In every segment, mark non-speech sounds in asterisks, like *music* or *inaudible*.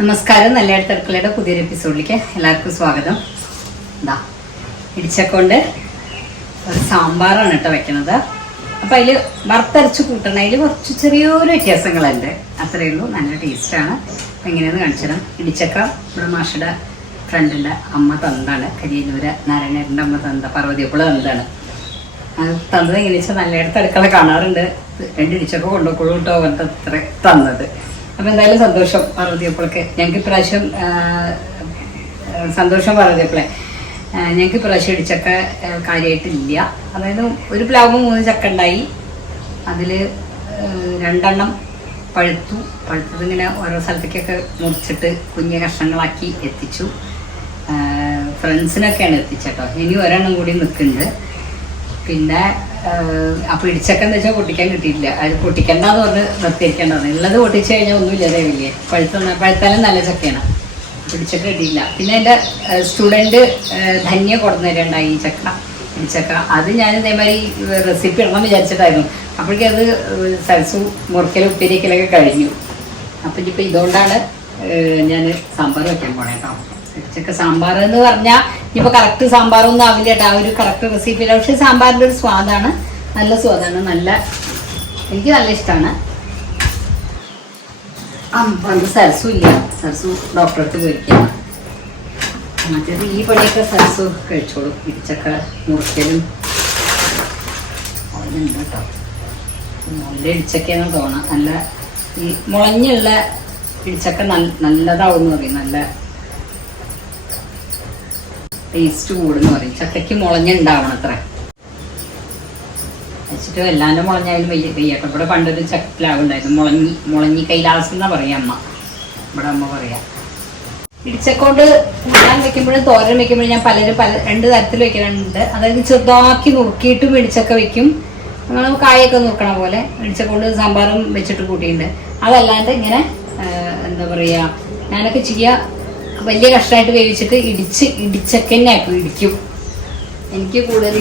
നമസ്കാരം. നല്ല അടുത്തടുക്കളയുടെ പുതിയൊരു എപ്പിസോഡിലേക്ക് എല്ലാവർക്കും സ്വാഗതം. എന്താ ഇടിച്ചക്കൊണ്ട് ഒരു സാമ്പാറാണ് കേട്ടോ വെക്കണത് അപ്പം അതിൽ വറുത്തരച്ച് കൂട്ടണതിൽ കുറച്ച് ചെറിയൊരു വ്യത്യാസങ്ങളുണ്ട്. അത്രയേ ഉള്ളൂ. നല്ല ടേസ്റ്റാണ് എങ്ങനെയാണെന്ന് കാണിച്ചു തരാം. ഇടിച്ചക്ക ഇവിടെ മാഷയുടെ ഫ്രണ്ടിന്റെ അമ്മ തന്താണ്. കരിയല്ലൂര് നാരായണേട്ടന്റെ അമ്മ തന്ത പാർവതിയപ്പുള്ള തന്താണ്. അത് തന്നത് എങ്ങനെയാ വെച്ചാൽ നല്ലയിടത്ത് അടുക്കള കാണാറുണ്ട്. രണ്ട് ഇടിച്ചക്ക കൊണ്ടുപോയി കേട്ടോ അവരുടെ അത്ര തന്നത്. അപ്പം എന്തായാലും സന്തോഷം പാർവതിയപ്പോഴൊക്കെ ഞങ്ങൾക്ക് ഇപ്രാവശ്യം സന്തോഷം പാർവതിയപ്പോളെ ഞങ്ങൾക്ക് ഇപ്രാവശ്യം ഇടിച്ചക്ക കാര്യമായിട്ടില്ല അതായത് ഒരു പ്ലാവ് മൂന്ന് ചക്ക ഉണ്ടായി. അതിൽ രണ്ടെണ്ണം പഴുത്തു. പഴുത്തത് ഇങ്ങനെ ഓരോ സ്ഥലത്തേക്കൊക്കെ മുറിച്ചിട്ട് കുഞ്ഞു കഷ്ണങ്ങളാക്കി എത്തിച്ചു. ഫ്രണ്ട്സിനൊക്കെയാണ് എത്തിച്ചേട്ടോ. ഇനി ഒരെണ്ണം കൂടി നിൽക്കുന്നുണ്ട്. പിന്നെ അപ്പോൾ എന്ന് വെച്ചാൽ പൊട്ടിക്കാൻ കിട്ടിയില്ല അത് പൊട്ടിക്കണ്ടെന്ന് പറഞ്ഞ് നിർത്തിയിരിക്കേണ്ടതാണ് ഉള്ളത് പൊട്ടിച്ച് കഴിഞ്ഞാൽ ഒന്നുമില്ല വലിയ. പഴുത്ത പഴുത്താലും നല്ല ചക്കയാണ്. പിടിച്ചക്ക കിട്ടിയില്ല പിന്നെ എന്റെ സ്റ്റുഡന്റ് ധന്യ കൊടുന്നേരുണ്ടായി ഈ ചക്ക ഇടിച്ചക്ക അത് ഞാൻ ഇതേമാതിരി റെസിപ്പി ഇടണം വിചാരിച്ചിട്ടായിരുന്നു. അപ്പോഴേക്കും അത് സരസു മുറിക്കലും ഉപ്പേരിക്കലൊക്കെ കഴിഞ്ഞു. അപ്പം ഇനിയിപ്പോൾ ഇതുകൊണ്ടാണ് ഞാൻ സാമ്പാർ വെക്കാൻ പോണേ കേട്ടോ ഇടിച്ചക്ക സാമ്പാർ എന്ന് പറഞ്ഞാൽ ഇപ്പൊ കറക്റ്റ് സാമ്പാറൊന്നും ആവില്ല കേട്ടോ ആ ഒരു കറക്റ്റ് റെസിപ്പി ഇല്ല പക്ഷേ സാമ്പാറിന്റെ ഒരു സ്വാദാണ്. നല്ല സ്വാദാണ്. നല്ല എനിക്ക് നല്ല ഇഷ്ടമാണ് പണ്ട് സരസു ഇല്ല. സരസു ഡോക്ടറെ അടുത്ത് പോയിരിക്കുകയാണ് മറ്റേത് ഈ പണിയൊക്കെ സരസു കഴിച്ചോളും. ഇടിച്ചക്ക മുറിക്കലും. അതുണ്ട് കേട്ടോ നല്ല ഇടിച്ചക്കയെന്ന് തോന്നാം. നല്ല ഈ മുളഞ്ഞുള്ള ഇടിച്ചക്ക നല്ല നല്ലതാവും എന്ന് പറയും. നല്ല ടേസ്റ്റ് കൂടുന്നു പറയും. ചക്കയ്ക്ക് മുളഞ്ഞുണ്ടാവണം അത്ര. വെച്ചിട്ട് എല്ലാവരും മുളഞ്ഞായാലും വലിയ കൈയാട്ടോ ഇവിടെ പണ്ടൊരു ചക്കിലാവുണ്ടായിരുന്നു മുളഞ്ഞി മുളഞ്ഞി കൈലാസം എന്നാ പറയാ അമ്മ. ഇവിടെ അമ്മ പറയാ. ഇടിച്ചക്കൊണ്ട് കൂട്ടാൻ വെക്കുമ്പോഴും തോരൻ വെക്കുമ്പോഴും ഞാൻ പലരും പല രണ്ട് തരത്തിൽ വെക്കുന്നുണ്ട് അതായത് ചെറുതാക്കി നുറുക്കിയിട്ടും ഇടിച്ചക്ക വെക്കും. നമ്മൾ കായൊക്കെ നുറുക്കണ പോലെ ഇടിച്ചക്കൊണ്ട് സാമ്പാറും വെച്ചിട്ട് കൂട്ടിയിട്ടുണ്ട്. അതല്ലാണ്ട് ഇങ്ങനെ എന്താ പറയുക ഞാനൊക്കെ ചെയ്യുക വലിയ കഷ്ണമായിട്ട് വേവിച്ചിട്ട് ഇടിച്ച് ഇടിച്ചൊക്കെ തന്നെ ആക്കും ഇടിക്കും. എനിക്ക് കൂടുതൽ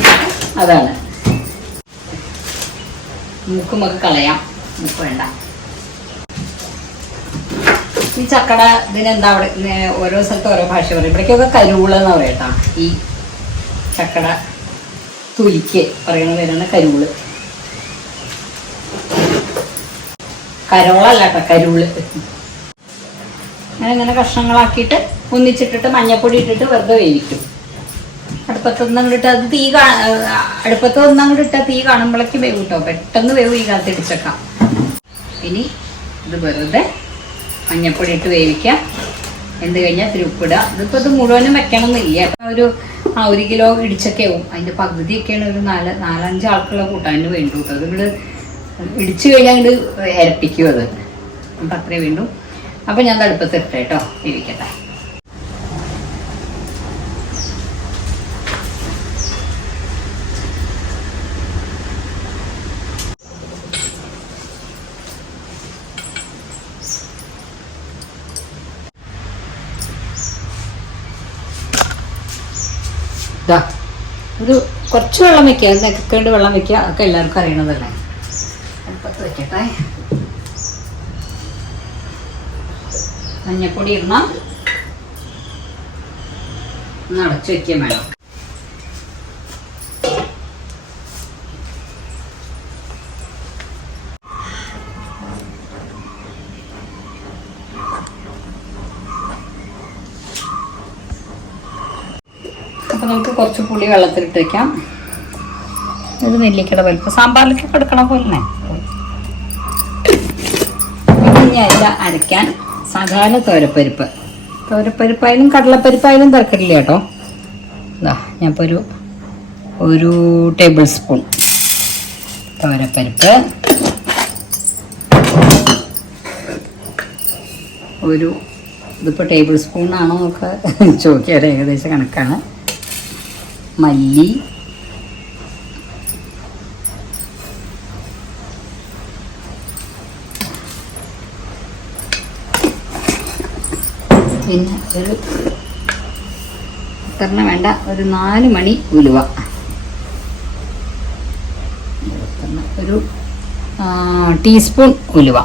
അതാണ്. മൂക്ക് നമുക്ക് കളയാം. മൂക്ക് വേണ്ട. ഈ ചക്കട ഇതിനെന്താ അവിടെ ഓരോ സ്ഥലത്ത് ഓരോ ഭാഷ പറയും. ഇവിടേക്കൊക്കെ കരുവുള എന്ന് പറയട്ടാ ഈ ചക്കട തുലിക്ക് പറയുന്ന പേരാണ് കരുവുൾ. കരോളല്ല കേട്ടോ കരുൾ അങ്ങനെ ഇങ്ങനെ കഷ്ണങ്ങളാക്കിയിട്ട് ഒന്നിച്ചിട്ടിട്ട് മഞ്ഞപ്പൊടി ഇട്ടിട്ട് വെറുതെ വേവിക്കും. അടുപ്പത്ത് ഒന്നങ്ങോട്ട് അത് തീ കാ അടുപ്പത്ത് ഒന്നങ്ങോട്ട് ഇട്ടാൽ തീ കാണുമ്പോഴേക്ക് വേവ് കിട്ടും പെട്ടെന്ന് വേവ് ഈ കാലത്ത് ഇടിച്ചേക്കാം. ഇനി ഇത് വെറുതെ മഞ്ഞപ്പൊടി ഇട്ട് വേവിക്കാം. എന്ത് കഴിഞ്ഞാൽ ഇത്തിരി ഉപ്പിടുക ഇതിപ്പോൾ ഇത് മുഴുവനും വെക്കണം എന്നില്ല ഒരു ആ ഒരു കിലോ ഇടിച്ചൊക്കെയാവും അതിന്റെ പകുതിയൊക്കെയാണ് ഒരു നാല് നാലഞ്ച് ആൾക്കുള്ള കൂട്ടാൻ വേണ്ടു കേട്ടോ അത് ഇങ്ങോട്ട് ഇടിച്ചു കഴിഞ്ഞാൽ ഇത് ഇരട്ടിക്കും അത്. അപ്പം അത്രേ വേണ്ടു. അപ്പം ഞാൻ ഇട്ടേ കേട്ടോ ഇരിക്കട്ടെ ഒരു കുറച്ച് വെള്ളം വെക്കുക നെക്കേണ്ട വെള്ളം വെക്കുക ഒക്കെ എല്ലാവർക്കും അറിയണതല്ലേ? അടുപ്പത്ത് വെക്കട്ടെ. മഞ്ഞപ്പൊടി ഇടണം. ഒന്ന് അടച്ചു വെക്കുകയും വേണം. അപ്പൊ നമുക്ക് കുറച്ച് പുളി വെള്ളത്തിലിട്ട് വെക്കാം. ഇത് നെല്ലിക്കട വലിപ്പം. സാമ്പാറിലേക്ക് എടുക്കണ പോലെ തന്നെ. സാധാരണ തോരപ്പരിപ്പ്. തോരപ്പരിപ്പായാലും കടലപ്പരിപ്പായാലും തിരക്കില്ല കേട്ടോ. ഇതാ ഞാനിപ്പോൾ ഒരു ഒരു ടേബിൾ സ്പൂൺ തോരപ്പരിപ്പ്. ഒരു ഇതിപ്പോൾ ടേബിൾ സ്പൂണാണോ എന്നൊക്കെ *laughs* ചോദിക്കാൻ ഏകദേശം കണക്കാണ്. മല്ലി പിന്നെ ഒരു ഇത്രണ്ണ വേണ്ട. ഒരു നാല് മണി ഉലുവ. ഒരു ടീസ്പൂൺ ഉലുവ.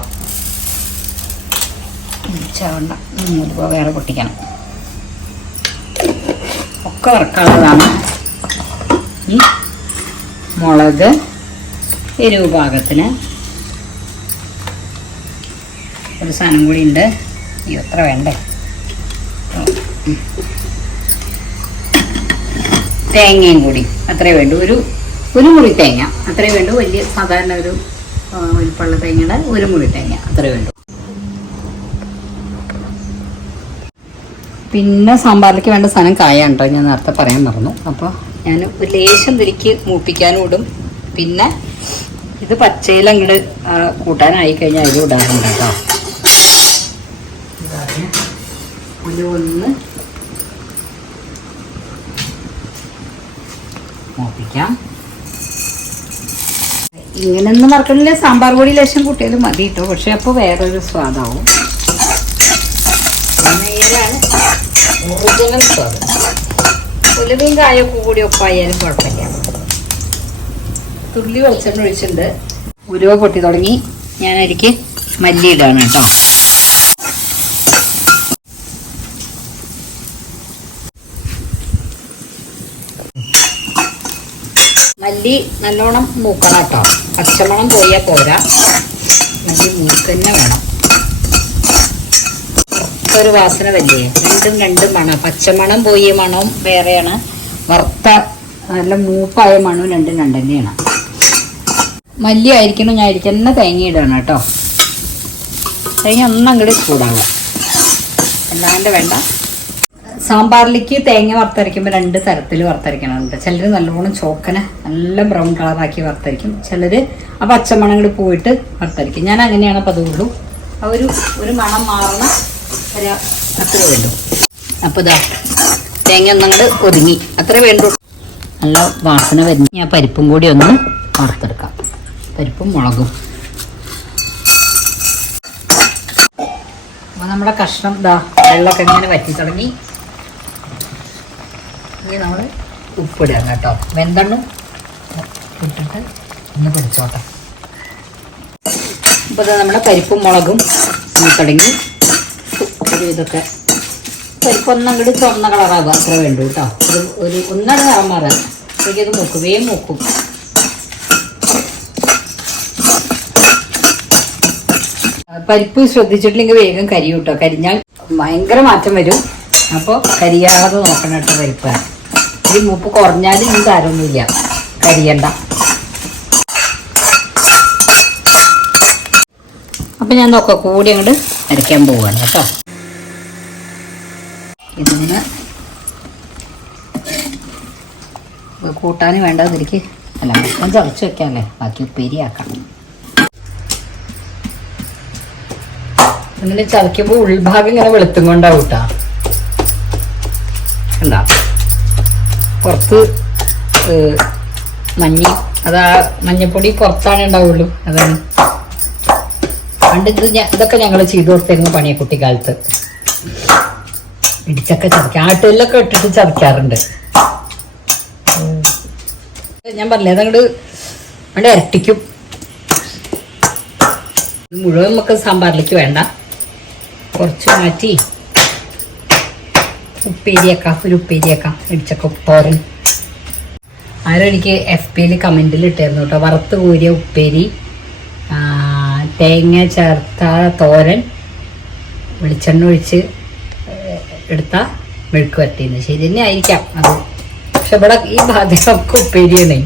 ചവണ്ട. ഉലുവ വേറെ പൊട്ടിക്കണം. ഒക്കെ വറക്കാനുള്ളതാണ്. ഈ മുളക് എരിവ് പാകത്തിന്. ഒരു സാധനം കൂടി ഉണ്ട്. ഈ എത്ര വേണ്ടേ. തേങ്ങയും കൂടി. അത്രേ വേണ്ടു. ഒരു ഒരു മുറി തേങ്ങ. അത്രേ വേണ്ടു. വലിയ സാധാരണ ഒരു വലിപ്പമുള്ള തേങ്ങയുടെ ഒരു മുറി തേങ്ങ. അത്രേ വേണ്ടു. പിന്നെ സാമ്പാറിലേക്ക് വേണ്ട സാധനം കായാണ് കേട്ടോ. ഞാൻ നേരത്തെ പറയാൻ മറന്നു. അപ്പോൾ ഞാൻ ഒരു ലേശം തിരിക്ക് മൂപ്പിക്കാനും ഇടും. പിന്നെ ഇത് പച്ചയിൽ അങ്ങോട്ട് കൂട്ടാനായി കഴിഞ്ഞാൽ അതിൽ ഇടാറുണ്ട് കേട്ടോ. ഒന്ന് മൂപ്പിക്കാം ഇങ്ങനൊന്നും മറക്കണില്ല സാമ്പാർ പൊടി ലേശം കൂട്ടിയാലും മതി കേട്ടോ പക്ഷെ അപ്പോൾ വേറൊരു സ്വാദാവും. ഒറിജിനൽ ഉലുവയും കായൊക്കെ കൂടി ഒപ്പായാലും കുഴപ്പമില്ല. തുള്ളി വെളിച്ചെണ്ണ ഒഴിച്ചിട്ടുണ്ട്. ഉരുവ പൊട്ടി തുടങ്ങി. ഞാനരിക്ക് മല്ലിയിടാണ് കേട്ടോ മല്ലി നല്ലോണം മൂക്കണം കേട്ടോ. പച്ചമണം പോയാൽ പോരാ. മല്ലി മൂക്കന്നെ വേണം. ഒരു വാസന വല്ലേ രണ്ടും രണ്ടും മണം പച്ചമണം പോയ മണവും വേറെയാണ്. വറുത്ത നല്ല മൂപ്പായ മണവും രണ്ടും തന്നെയാണ് മല്ലി ആയിരിക്കണം? ഞാൻ ആയിരിക്കും തന്നെ തേങ്ങ ഇടണം കേട്ടോ. തേങ്ങ ഒന്നും അങ്ങോട്ട് ചൂടാവുക അല്ലാണ്ട് വേണ്ട. സാമ്പാറിലേക്ക് തേങ്ങ വറുത്തരയ്ക്കുമ്പോൾ രണ്ട് തരത്തിൽ വറുത്തരയ്ക്കണമുണ്ട് ചിലർ നല്ലോണം ചോക്കനെ നല്ല ബ്രൗൺ കളറാക്കി വറുത്തരയ്ക്കും. ചിലർ ആ പച്ചമണം കൂടി പോയിട്ട് വറുത്തരയ്ക്കും. ഞാൻ അങ്ങനെയാണ് പതിവുള്ളൂ ആ ഒരു ഒരു മണം മാറണ ഒരു അത്ര വേണ്ടു അപ്പോൾ ഇതാ തേങ്ങ ഒന്നങ്ങോട്ട് ഒതുങ്ങി. അത്രേ വേണ്ടു നല്ല വാസന വരുന്നു. ഞാൻ പരിപ്പും കൂടി ഒന്ന് വറുത്തെടുക്കാം. പരിപ്പും മുളകും. അപ്പോൾ നമ്മുടെ കഷ്ണം ഇതാ വെള്ളമൊക്കെ ഇങ്ങനെ വറ്റി തുടങ്ങി. ഇനി നമ്മൾ ഉപ്പിടുക കേട്ടോ. വെന്തെണ്ണം ഇട്ടിട്ട് ഒന്ന് പിടിച്ചോട്ടെ. അപ്പോൾ ഇത് നമ്മുടെ പരിപ്പും മുളകും തുടങ്ങി ഒരു ഇതൊക്കെ. പരിപ്പ് അങ്ങോട്ട് ചുവന്ന കളറാകുക അത്ര വേണ്ടു കേട്ടോ. ഒരു ഒരു ഒന്നര നിറം മാറാൻ എനിക്കത് മൂക്കും വേഗം മൂക്കും. പരിപ്പ് ശ്രദ്ധിച്ചിട്ടില്ലെങ്കിൽ വേഗം കരി കേട്ടോ. കരിഞ്ഞാൽ ഭയങ്കര മാറ്റം വരും. അപ്പോൾ കരിയാതെ നോക്കണം കേട്ടോ പരിപ്പ്. ഇത് മൂപ്പ് കുറഞ്ഞാലും ഇനി കാര്യമൊന്നുമില്ല. കരിയണ്ട. അപ്പം ഞാൻ നോക്കാം കൂടി അങ്ങോട്ട് അരയ്ക്കാൻ പോവുകയാണ് കേട്ടോ. ഇതിന് കൂട്ടാൻ വേണ്ടതിരിക്ക്. അല്ല മൊത്തം ചതച്ച് വെക്കാമല്ലേ ബാക്കി ഉപ്പേരിയാക്കാം ഇങ്ങനെ ചതയ്ക്കുമ്പോൾ ഉൾഭാഗം ഇങ്ങനെ വെളുത്തും കൊണ്ടാവും കേട്ടാ ഏഹ്, മഞ്ഞ. അതാ മഞ്ഞപ്പൊടി പുറത്താണ് ഉണ്ടാവുള്ളൂ. അതാണ്. പണ്ട് ഇത് ഇതൊക്കെ ഞങ്ങൾ ചെയ്തു കൊടുത്തിരുന്നു പണിയെ കുട്ടിക്കാലത്ത് ഇടിച്ചൊക്കെ ചതയ്ക്കാം ആട്ടിലൊക്കെ ഇട്ടിട്ട് ചതയ്ക്കാറുണ്ട് ഞാൻ പറഞ്ഞത് അതങ്ങോട്ട് അവിടെ ഇരട്ടിക്കും. മുഴുവൻ നമുക്ക് സാമ്പാറിലേക്ക് വേണ്ട. കുറച്ച് മാറ്റി ഉപ്പേരിയാക്കാം ഒരു ഉപ്പേരിയാക്കാം. ഇടിച്ചക്ക തോരൻ. എനിക്ക് എഫ് പിയിൽ കമന്റിൽ ഇട്ടായിരുന്നു കേട്ടോ വറുത്ത് കോരിയ ഉപ്പേരി തേങ്ങ ചേർത്ത തോരൻ വെളിച്ചെണ്ണ ഒഴിച്ച് എടുത്ത മെഴുക്ക് വരട്ടിന്ന്. ശരി തന്നെ ആയിരിക്കാം അത്. പക്ഷെ ഇവിടെ ഈ ഭാഗത്തൊക്കെ ഉപ്പേരിയാണ്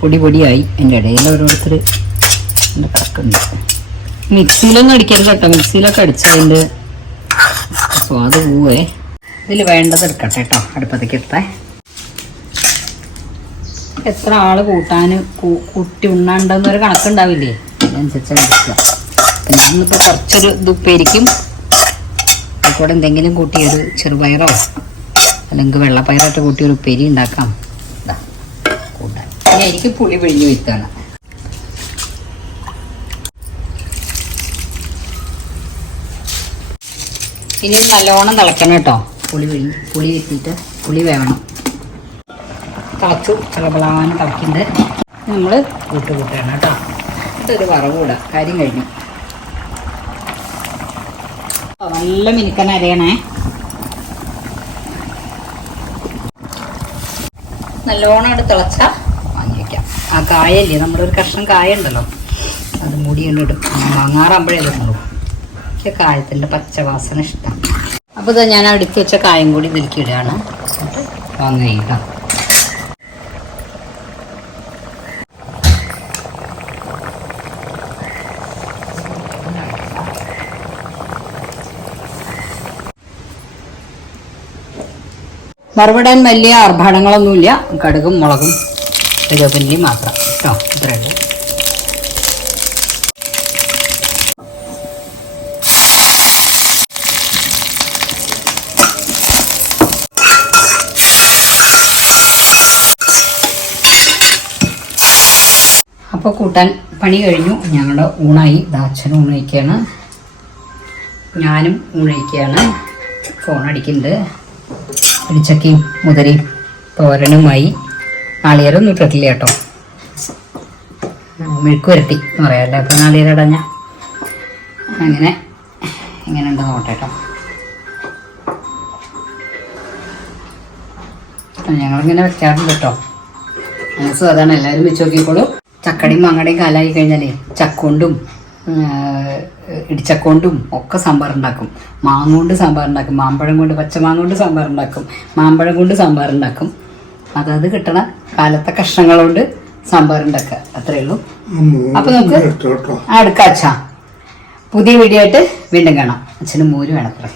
പൊടി പൊടിയായി. എന്റെ ഇടയിൽ ഓരോരുത്തർ എന്റെ കിടക്കുന്നുണ്ട് മിക്സിയിലൊന്നും അടിക്കരുത് കേട്ടോ. മിക്സിയിലൊക്കെ അടിച്ചതിന്റെ സ്വാദ് പോവേ. ഇതിൽ വേണ്ടത് എടുക്കട്ടെ കേട്ടോ. അടുപ്പത്തേക്ക് എടുത്തേ എത്ര ആൾ കൂട്ടാൻ കൂട്ടി ഉണ്ണാണ്ടെന്നൊരു കണക്കുണ്ടാവില്ലേ? അതിനനുസരിച്ചാണ് എടുക്കുക ഇന്നിപ്പോൾ കുറച്ചൊരു ഇതുപ്പേരിക്കും കൂടെ എന്തെങ്കിലും കൂട്ടി ഒരു ചെറുപയറോ അല്ലെങ്കിൽ വെള്ളപ്പയറൊക്കെ കൂട്ടി ഒരു ഉപ്പേരി ഉണ്ടാക്കാം. കൂട്ടാൻ. എനിക്ക് പുളി പിഴിഞ്ഞ് വിത്താണ് ഇനി നല്ലോണം തിളക്കണം കേട്ടോ. പുളി പുളി വെത്തിയിട്ട് പുളി വേണം തിളച്ചു ചിലപ്പളാൻ തിളക്കുന്നത് നമ്മൾ കൂട്ട് കൂട്ടുകയാണ് കേട്ടോ. ഇതൊരു വറവ് കൂടാ കാര്യം കഴിഞ്ഞു. നല്ല മിനുക്കൻ അരയണേ. നല്ലോണം അവിടെ തിളച്ച വാങ്ങി വെക്കാം. ആ കായല്ലേ? നമ്മുടെ ഒരു കഷ്ണം കായ ഉണ്ടല്ലോ. അത് മുടി ഇടും വാങ്ങാറാകുമ്പോഴേ ഇടുന്നുള്ളൂ കായത്തിന്റെ പച്ചവാസന ഇഷ്ടം. അപ്പോൾ ഇതാ ഞാൻ അടുത്ത് വെച്ച കായം കൂടി ഇതിലേക്ക് ഇടുകയാണ്. വന്നു വാങ്ങുക മറുപടാൻ വലിയ ആർഭാടങ്ങളൊന്നുമില്ല. കടുകും മുളകും കരുവേപ്പിന്റെയും മാത്രം. കേട്ടോ ഇത്രയേ അപ്പോൾ കൂട്ടാൻ പണി കഴിഞ്ഞു. ഞങ്ങളുടെ ഊണായി. ദാച്ചൻ ഊണയിക്കുകയാണ് ഞാനും ഊണയിക്കുകയാണ് ഫോൺ അടിക്കുന്നുണ്ട്. ഇടിച്ചക്കയും മുതരയും തോരനുമായി നാളികേരൊന്നും ഇട്ടിട്ടില്ല കേട്ടോ. മെഴുക്ക് വരട്ടി എന്ന് പറയാമല്ലേ അപ്പോൾ നാളികേരടഞ്ഞ അങ്ങനെ ഇങ്ങനെ ഉണ്ട് നോട്ടെ കേട്ടോ ഞങ്ങളിങ്ങനെ വെക്കാറുണ്ട് കേട്ടോ. മനസ്സും അതാണ്. എല്ലാവരും വെച്ച് നോക്കിക്കോളൂ. ചക്കടിയും മാങ്ങടയും കാലായി കഴിഞ്ഞാലേ ചക്കൊണ്ടും ഇടിച്ചക്കൊണ്ടും ഒക്കെ സാമ്പാർ ഉണ്ടാക്കും മാങ്ങ കൊണ്ട് സാമ്പാർ ഉണ്ടാക്കും മാമ്പഴം കൊണ്ട് പച്ചമാങ്ങ കൊണ്ട് സാമ്പാർ ഉണ്ടാക്കും മാമ്പഴം കൊണ്ട് സാമ്പാർ ഉണ്ടാക്കും അതത് കിട്ടണ കാലത്തെ കഷ്ണങ്ങൾ കൊണ്ട് സാമ്പാർ ഉണ്ടാക്കുക അത്രയേ ഉള്ളൂ അപ്പൊ നമുക്ക് അടുക്കാച്ച പുതിയ വീഡിയോ ആയിട്ട് വീണ്ടും കാണാം. അച്ഛനും മോര് വേണത്രേ